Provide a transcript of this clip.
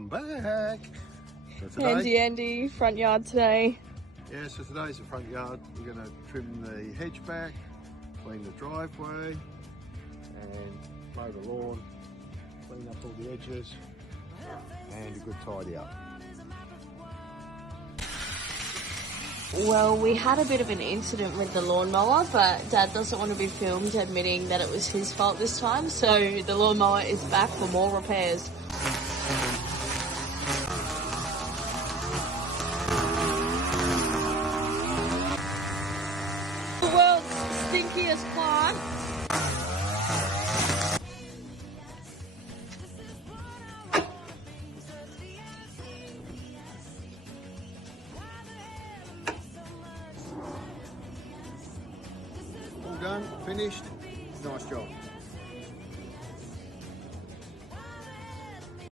I'm back. So Andy, front yard today. Yeah, so today's the front yard. We're going to trim the hedge back, clean the driveway, and mow the lawn, clean up all the edges, and a good tidy up. Well, we had a bit of an incident with the lawnmower, but Dad doesn't want to be filmed admitting that it was his fault this time, so the lawnmower is back for more repairs. The world's stinkiest plant. All done, finished, nice job.